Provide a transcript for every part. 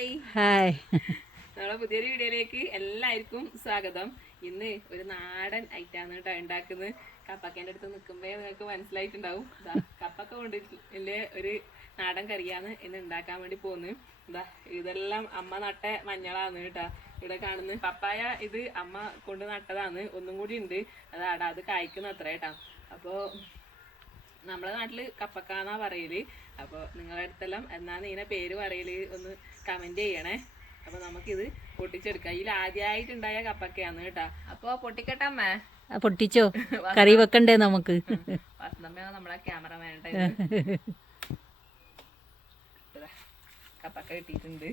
Hi hi നമ്മളെ പുതിയൊരു വീഡിയോയിലേക്ക് എല്ലാവർക്കും സ്വാഗതം. ഇന്ന് ഒരു നാടൻ ഐറ്റാണ് കേട്ടോ ഉണ്ടാക്കുന്നത്. കപ്പക്കേന്റെ അടുത്ത് നിൽക്കുമ്പോൾ നിങ്ങൾക്ക് മനസ്സിലായിട്ടുണ്ടാവും. കപ്പക്ക കൊണ്ടില്ലേ ഒരു നാടൻ കറിയാണ് ഇന്ന് ഉണ്ടാക്കാൻ വേണ്ടി പോകുന്നത്. എന്താ ഇതെല്ലാം അമ്മ നട്ട മഞ്ഞളാണ് കേട്ടോ ഇവിടെ കാണുന്നത്. പപ്പായ ഇത് അമ്മ കൊണ്ട് നട്ടതാണ്. ഒന്നും കൂടി ഉണ്ട്. അതാടാ അത് കായ്ക്കുന്ന അത്ര കേട്ടോ. അപ്പോൾ നമ്മുടെ നാട്ടിൽ കപ്പക്കാന്നാ പറയൽ. അപ്പൊ നിങ്ങളുടെ അടുത്തെല്ലാം എന്നാണ് ഇതിനെ പേര് പറയൽ ഒന്ന് കമന്റ് ചെയ്യണേ. അപ്പൊ നമുക്കിത് പൊട്ടിച്ചെടുക്കാം. ഇതിൽ ആദ്യമായിട്ടുണ്ടായ കപ്പക്കയാണ് കേട്ടാ. അപ്പൊ പൊട്ടിക്കട്ടമ്മേ പൊട്ടിച്ചോ? കറി വെക്കണ്ടേ നമുക്ക്? വസന്തമ്മയാണ് നമ്മളെ ക്യാമറമാൻ കപ്പക്ക കിട്ടിയിട്ടുണ്ട്.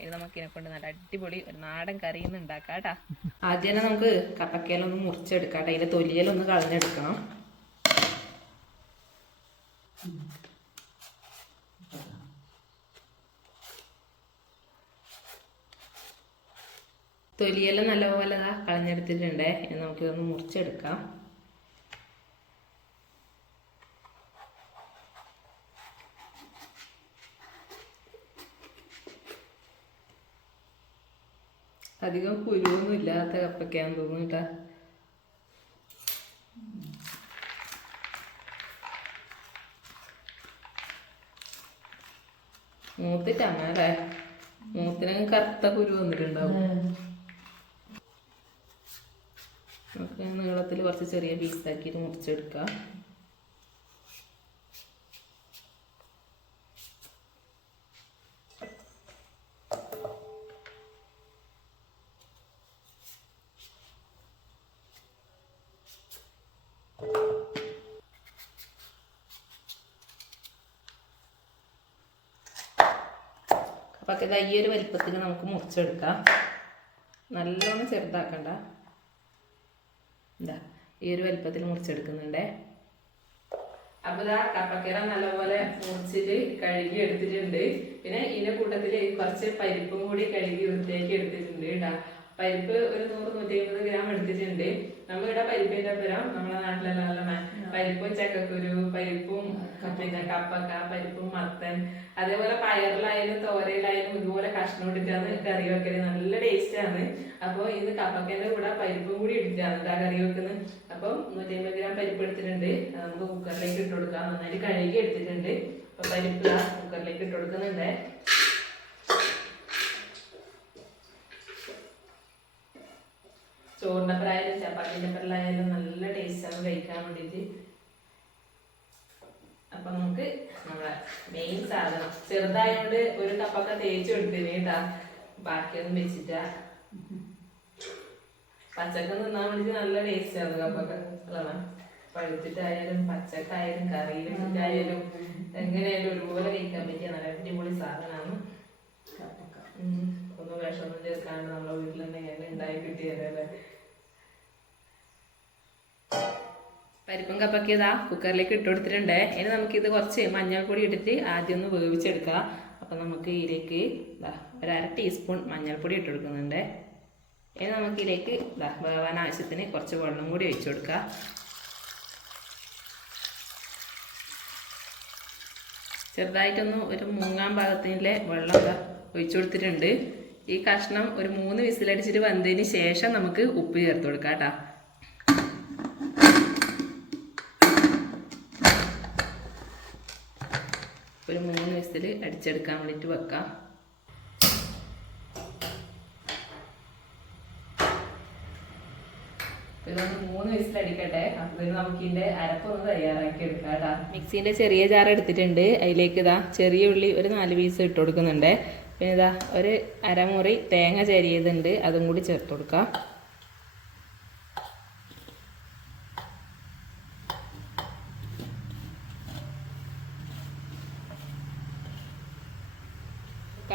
ഇനി നമുക്ക് ഇതിനെ കൊണ്ട് നല്ല അടിപൊളി ഒരു നാടൻ കറി ഇന്ന് ഉണ്ടാക്കാം കേട്ടാ. ആദ്യം തന്നെ നമുക്ക് കപ്പക്കയിലൊന്ന് മുറിച്ചെടുക്കാം കേട്ടോ. അതിന്റെ തൊലിയിലൊന്ന് കളഞ്ഞെടുക്കണം. തൊലിയെല്ലാം നല്ലപോലെ കളഞ്ഞെടുത്തിട്ടുണ്ട്. നമുക്കിതൊന്ന് മുറിച്ചെടുക്കാം. അധികം കുരുവൊന്നും ഇല്ലാത്ത കപ്പയ്ക്കാന്ന് തോന്നുന്നു കേട്ടാ. മൂത്തിട്ടാണ് അല്ലേ? മൂത്തിനങ്ങ് കറുത്ത കുരു വന്നിട്ടുണ്ടാവും. നമുക്ക് നീളത്തിൽ കുറച്ച് ചെറിയ പീസാക്കിയിട്ട് മുറിച്ചെടുക്കാം. അപ്പൊ ഇത് ഈ ഒരു വലിപ്പത്തിൽ നമുക്ക് മുറിച്ചെടുക്കാം. നല്ലോണം ചെറുതാക്കണ്ട. ഈ ഒരു വലിപ്പത്തിൽ മുറിച്ചെടുക്കുന്നുണ്ടേ. അപ്പൊ ഇതാ കപ്പക്കര നല്ലപോലെ മുറിച്ചിട്ട് കഴുകി എടുത്തിട്ടുണ്ട്. പിന്നെ ഇതിന്റെ കൂട്ടത്തിൽ കുറച്ച് പരിപ്പും കൂടി കഴുകി വൃത്തിയാക്കി എടുത്തിട്ടുണ്ട് കേട്ടാ പരിപ്പ് ഒരു നൂറ് നൂറ്റി അമ്പത് ഗ്രാം എടുത്തിട്ടുണ്ട്. നമ്മളിവിടെ പരിപ്പിന്റെ പുരം നമ്മളെ നാട്ടിലെല്ലാം പരിപ്പും ചക്കക്കുരു പരിപ്പും പിന്നെ കപ്പക്ക പരിപ്പും മത്തൻ അതേപോലെ പയറിലായാലും തോരയിലായാലും ഇതുപോലെ കഷ്ണം ഇട്ടിട്ടാണ് കറി വെക്കൽ. നല്ല ടേസ്റ്റാണ് ആണ്. അപ്പോൾ ഇത് കപ്പക്കേന്റെ കൂടെ പരിപ്പും കൂടി ഇട്ടിട്ടാണ് കേട്ടോ കറി വെക്കുന്നത്. അപ്പം നൂറ്റി അമ്പത് ഗ്രാം പരിപ്പ് എടുത്തിട്ടുണ്ട്. അത് നമുക്ക് കുക്കറിലേക്ക് ഇട്ട് കൊടുക്കാം. നന്നായിട്ട് കഴുകി എടുത്തിട്ടുണ്ട്. അപ്പൊ പരിപ്പ് കുക്കറിലേക്ക് ഇട്ട് കൊടുക്കുന്നുണ്ട്. ചോറിന്റെ പ്രായാലും ചപ്പാത്തിന്റെ പ്രായാലും നല്ല ടേസ്റ്റാണ് കഴിക്കാൻ വേണ്ടിയിട്ട്. അപ്പം നമുക്ക് നമ്മളെ മെയിൻ സാധനം. ചെറുതായതുകൊണ്ട് ഒരു കപ്പൊക്കെ തേച്ച് കൊടുത്തിന് കേട്ടാ ബാക്കിയൊന്നും വെച്ചിട്ട. പച്ചക്ക തിന്നാൻ വേണ്ടിട്ട് നല്ല ടേസ്റ്റ് ആണ് കപ്പൊക്കെ. അല്ലേ പഴുത്തിട്ടായാലും പച്ചക്കായാലും കറിയിലിട്ടായാലും എങ്ങനെയായാലും ഒരുപോലെ കഴിക്കാൻ പറ്റിയ നല്ല അടിപൊളി സാധനമാണ്. ഒന്നും വിഷമൊന്നും ചേർക്കാണ്ട് നമ്മളെ വീട്ടിൽ തന്നെ ഉണ്ടായി കിട്ടിയതല്ലേ പരിപ്പും കപ്പൊക്കെ ഇതാ കുക്കറിലേക്ക് ഇട്ട് കൊടുത്തിട്ടുണ്ട് ഇനി നമുക്കിത് കുറച്ച് മഞ്ഞൾപ്പൊടി ഇട്ടിട്ട് ആദ്യം ഒന്ന് വേവിച്ചെടുക്കാം അപ്പം നമുക്ക് ഇതിലേക്ക് ഇതാ ഒരു ടീസ്പൂൺ മഞ്ഞൾപ്പൊടി ഇട്ട് കൊടുക്കുന്നുണ്ട് ഇനി നമുക്ക് ഇതിലേക്ക് ഇതാ വേവാൻ ആവശ്യത്തിന് കുറച്ച് വെള്ളം കൂടി ഒഴിച്ചു കൊടുക്കാം ചെറുതായിട്ടൊന്ന് ഒരു മൂങ്ങാൻ ഭാഗത്തിന്റെ വെള്ളം ഒഴിച്ചു കൊടുത്തിട്ടുണ്ട് ഈ കഷ്ണം ഒരു മൂന്ന് വിസിലടിച്ചിട്ട് വന്നതിന് ശേഷം നമുക്ക് ഉപ്പ് ചേർത്ത് കൊടുക്കാം കേട്ടോ. ഒരു മൂന്ന് വിസിൽ അടിച്ചെടുക്കാൻ വേണ്ടിയിട്ട് വെക്കാം. ഇതൊന്ന് മൂന്ന് വിസിൽ അടിക്കട്ടെ. നമുക്ക് ഇതിന്റെ അരപ്പൊന്ന് തയ്യാറാക്കി എടുക്കാം കേട്ടോ. ചെറിയ ജാർ എടുത്തിട്ടുണ്ട്. അതിലേക്ക് ഇതാ ചെറിയ ഉള്ളി ഒരു നാല് പീസ് ഇട്ട് കൊടുക്കുന്നുണ്ട്. പിന്നെ ഇതാ ഒരു അരമുറി തേങ്ങ ചെരിയതുണ്ട്. അതും കൂടി ചേർത്ത് കൊടുക്കാം.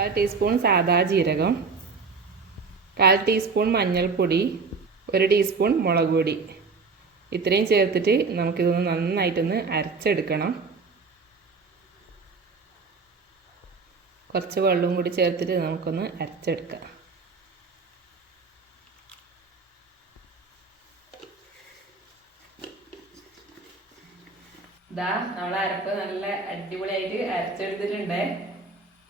കാൽ ടീസ്പൂൺ സാദാ ജീരകം കാൽ ടീസ്പൂൺ മഞ്ഞൾപ്പൊടി ഒരു ടീസ്പൂൺ മുളക് പൊടി. ഇത്രയും ചേർത്തിട്ട് നമുക്കിതൊന്ന് നന്നായിട്ടൊന്ന് അരച്ചെടുക്കണം. കുറച്ച് വെള്ളവും കൂടി ചേർത്തിട്ട് നമുക്കൊന്ന് അരച്ചെടുക്കാം. ഇതാ നമ്മളെ അരപ്പ് നല്ല അടിപൊളിയായിട്ട് അരച്ചെടുത്തിട്ടുണ്ട്.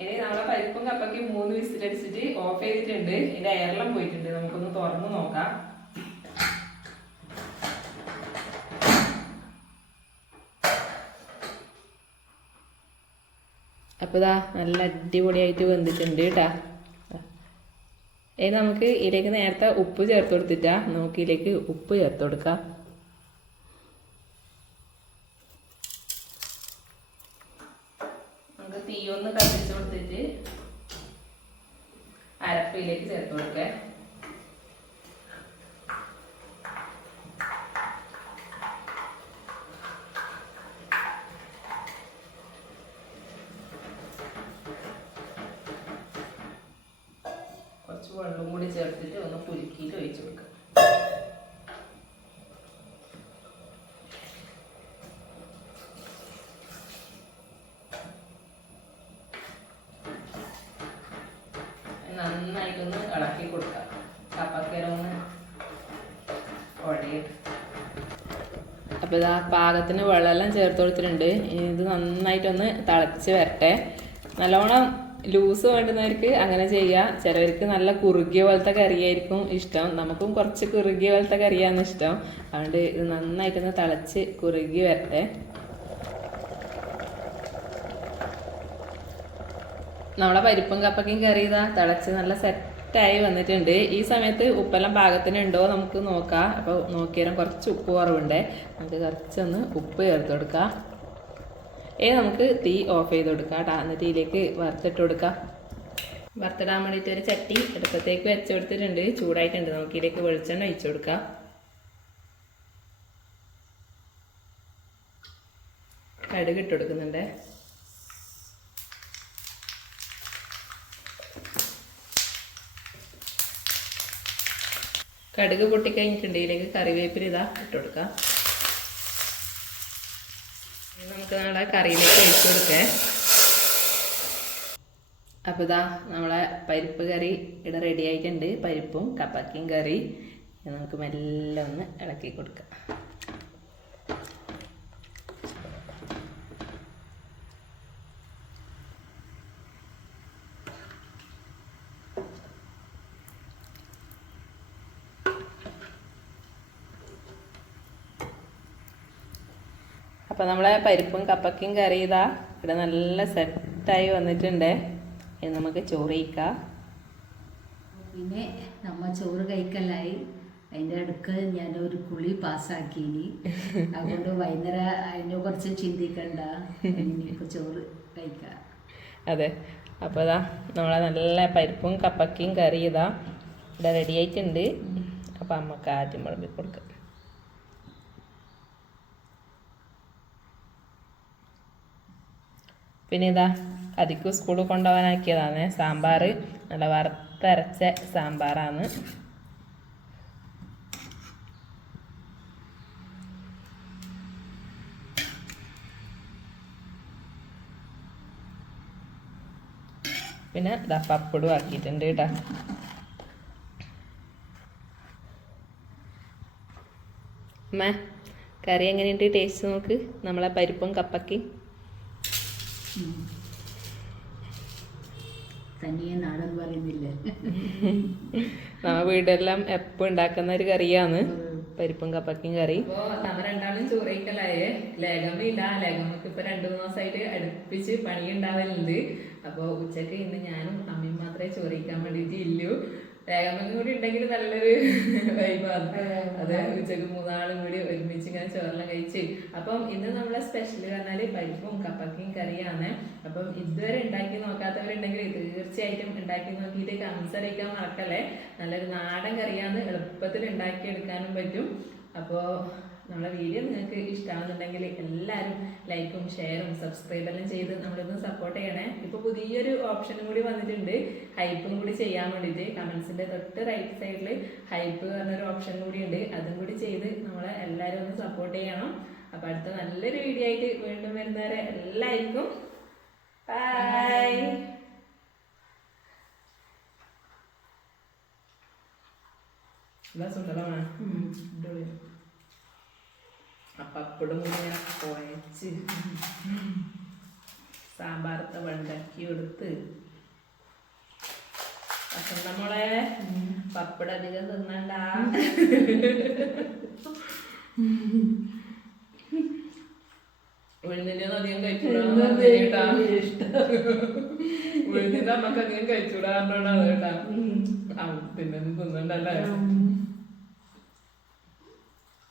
ഇനി നമ്മളെ പരിപ്പും കപ്പയ്ക്ക് മൂന്ന് വിസിലടിച്ചിട്ട് ഓഫ് ചെയ്തിട്ടുണ്ട്. ഇതിന്റെ എയർലം പോയിട്ടുണ്ട്. നമുക്കൊന്ന് തുറന്നു നോക്കാം. അപ്പോൾ ഇതാ നല്ല അടിപൊളിയായിട്ട് വെന്തിട്ടുണ്ട് കേട്ടാ ഇനി നമുക്ക് ഇതിലേക്ക് നേരത്തെ ഉപ്പ് ചേർത്ത് കൊടുത്തിട്ടാ. നമുക്ക് ഇതിലേക്ക് ഉപ്പ് ചേർത്ത് കൊടുക്കാം നമുക്ക് തീ ഒന്ന് കത്തിച്ച് കൊടുത്തിട്ട് അരപ്പിലേക്ക് ചേർത്ത് കൊടുക്കേ. കുറച്ച് വെള്ളം കൂടി ചേർത്തിട്ട് ഒന്ന് കുലുക്കിയിട്ട് ഒഴിച്ചു കൊടുക്കുക നന്നായിട്ടൊന്ന് ഇളക്കി കൊടുക്കുക കപ്പക്കര ഒന്ന് ഉടയും അപ്പോൾ ഇതാ പാകത്തിന് വെള്ളമെല്ലാം ചേർത്ത് കൊടുത്തിട്ടുണ്ട്. ഇത് നന്നായിട്ടൊന്ന് തിളച്ച് വരട്ടെ. നല്ലോണം ലൂസ് വേണ്ടുന്നവർക്ക് അങ്ങനെ ചെയ്യാം. ചിലവർക്ക് നല്ല കുറുകിയ പോലത്തെ കറിയായിരിക്കും ഇഷ്ടം. നമുക്കും കുറച്ച് കുറുകിയ പോലത്തെ കറിയാണ് ഇഷ്ടം. അതുകൊണ്ട് ഇത് നന്നായിട്ടൊന്ന് തിളച്ച് കുറുകി വരട്ടെ. നമ്മളെ പരിപ്പും കപ്പയ്ക്കും കറി ഇതാ തിളച്ച് നല്ല സെറ്റായി വന്നിട്ടുണ്ട്. ഈ സമയത്ത് ഉപ്പെല്ലാം പാകത്തിനുണ്ടോ നമുക്ക് നോക്കാം. അപ്പോൾ നോക്കിയാലും കുറച്ച് ഉപ്പ് കുറവുണ്ട്. നമുക്ക് കുറച്ചൊന്ന് ഉപ്പ് ചേർത്ത് കൊടുക്കാം. ഏ നമുക്ക് തീ ഓഫ് ചെയ്ത് കൊടുക്കാം കേട്ടോ. എന്നിട്ട് ഇതിലേക്ക് വറുത്തിട്ട് കൊടുക്കാം. വറുത്തിടാൻ വേണ്ടിയിട്ട് ഒരു ചട്ടി അടുപ്പത്തേക്ക് വെച്ച് കൊടുത്തിട്ടുണ്ട്. ചൂടായിട്ടുണ്ട്. നമുക്ക് ഇതിലേക്ക് വെളിച്ചെണ്ണ ഒഴിച്ചു കൊടുക്കാം. കടുക് ഇട്ട് കൊടുക്കുന്നുണ്ട്. കടുക് പൊട്ടിക്കഴിഞ്ഞിട്ടുണ്ട് ഇതിലേക്ക് കറിവേപ്പില ഇതാ ഇട്ട് കൊടുക്കാം നമുക്ക് നമ്മളെ കറിയിലേക്ക് ഒഴിച്ചു കൊടുക്കേ. അപ്പോൾ ഇതാ നമ്മളെ പരിപ്പ് കറി ഇവിടെ റെഡി ആയിട്ടുണ്ട്. പരിപ്പും കപ്പക്കയും കറി. നമുക്ക് മെല്ലെ ഒന്ന് ഇളക്കി കൊടുക്കാം. അപ്പോൾ നമ്മളെ പരിപ്പും കപ്പക്കും കറി ഇതാ. ഇവിടെ നല്ല സെറ്റായി വന്നിട്ടുണ്ട്. ഇനി നമുക്ക് ചോറ് കഴിക്കാം. പിന്നെ നമ്മൾ ചോറ് കഴിക്കലായി. അതിന്റെ അടുക്ക് ഞാൻ ഒരു കുളി പാസ്സാക്കിനി അതുകൊണ്ട് വൈകുന്നേരം അതിനെ കുറച്ച് ചിന്തിക്കണ്ട. ഇനിയിപ്പോൾ ചോറ് കഴിക്കാം. അതെ. അപ്പോൾ ഇതാ നമ്മളെ നല്ല പരിപ്പും കപ്പക്കയും കറി ഇതാ. ഇവിടെ റെഡി ആയിട്ടുണ്ട്. അപ്പോൾ അമ്മയ്ക്ക് ആദ്യം വിളമ്പി കൊടുക്കാം. പിന്നെ ഇതാ അതിക്ക് സ്കൂളിൽ കൊണ്ടുപോകാനാക്കിയതാണ്. സാമ്പാർ നല്ല വറുത്തരച്ച സാമ്പാറാണ്. പിന്നെ ഇതാ പപ്പടും ആക്കിയിട്ടുണ്ട് കേട്ടോ. അമ്മ കറി എങ്ങനെയുണ്ട്? ടേസ്റ്റ് നോക്ക്. നമ്മളെ പരിപ്പും കപ്പയ്ക്കും. തനിയെ നാടൻ പറയുന്നില്ല? നമ്മ വീടെല്ലാം എപ്പോൾ ഉണ്ടാക്കുന്ന ഒരു കറിയാണ്. പരിപ്പും കപ്പക്കും കറി. അപ്പോൾ നമ്മ രണ്ടാളും ചോറയിക്കലായേ ലേഖമില്ല ലേഖമൊക്കെ ഇപ്പൊ രണ്ടു മൂന്ന് ദിവസമായിട്ട് അടുപ്പിച്ച് പണി ഉണ്ടാവലുണ്ട് അപ്പോൾ ഉച്ചയ്ക്ക് ഇന്ന് ഞാനും അമ്മയും മാത്രമേ ചോറിക്കാൻ വേണ്ടിയിട്ട് ഇല്ലൂ. ലേഖമ്മയും കൂടി ഉണ്ടെങ്കിൽ നല്ലൊരു വൈബാണ് അത് ഉച്ചയ്ക്ക് മൂന്നാളും കൂടി ഒരുമിച്ച് ഇങ്ങനെ ചോറെല്ലാം കഴിച്ച്. അപ്പം ഇന്ന് നമ്മളെ സ്പെഷ്യൽ പറഞ്ഞാൽ പരിപ്പും കപ്പക്കയും കറിയാണ്. അപ്പം ഇതുവരെ ഉണ്ടാക്കി നോക്കാത്തവരുണ്ടെങ്കിൽ തീർച്ചയായിട്ടും ഉണ്ടാക്കി നോക്കിയിട്ട് കമൻസ് അറിയിക്കാൻ മറക്കല്ലേ? നല്ലൊരു നാടൻ കറിയാണ് എളുപ്പത്തിൽ ഉണ്ടാക്കിയെടുക്കാനും പറ്റും. അപ്പോൾ നമ്മളെ വീഡിയോ നിങ്ങൾക്ക് ഇഷ്ടമാകുന്നുണ്ടെങ്കിൽ എല്ലാവരും ലൈക്കും ഷെയറും സബ്സ്ക്രൈബ് എല്ലാം ചെയ്ത് നമ്മളൊന്ന് സപ്പോർട്ട് ചെയ്യണേ. ഇപ്പോൾ പുതിയൊരു ഓപ്ഷനും കൂടി വന്നിട്ടുണ്ട്. ഹൈപ്പും കൂടി ചെയ്യാൻ വേണ്ടിയിട്ട് കമൻസിന്റെ തൊട്ട് റൈറ്റ് സൈഡിൽ ഹൈപ്പ് പറഞ്ഞൊരു ഓപ്ഷൻ കൂടി ഉണ്ട്. അതും കൂടി ചെയ്ത് നമ്മളെ എല്ലാവരും ഒന്ന് സപ്പോർട്ട് ചെയ്യണം. അപ്പോൾ അടുത്ത നല്ലൊരു വീഡിയോ ആയിട്ട് വീണ്ടും വരുന്നവരെ എല്ലാവർക്കും ബൈ സുന്ദരമാണ്. അപ്പൊ അപ്പോഴും ഇങ്ങനെ കുഴച്ച് സാമ്പാറത്തെ വെണ്ടക്കി എടുത്ത് പക്ഷെ മോളെ പപ്പട അധികം തിന്നണ്ട. ഉഴുന്നിന്റെ അധികം കഴിച്ചൂടാ ഉഴുന്നിന് നമുക്ക് അധികം കഴിച്ചൂടാ പറഞ്ഞോണ്ടാണ് കേട്ടാ. പിന്നെ തിന്നണ്ടല്ലേ?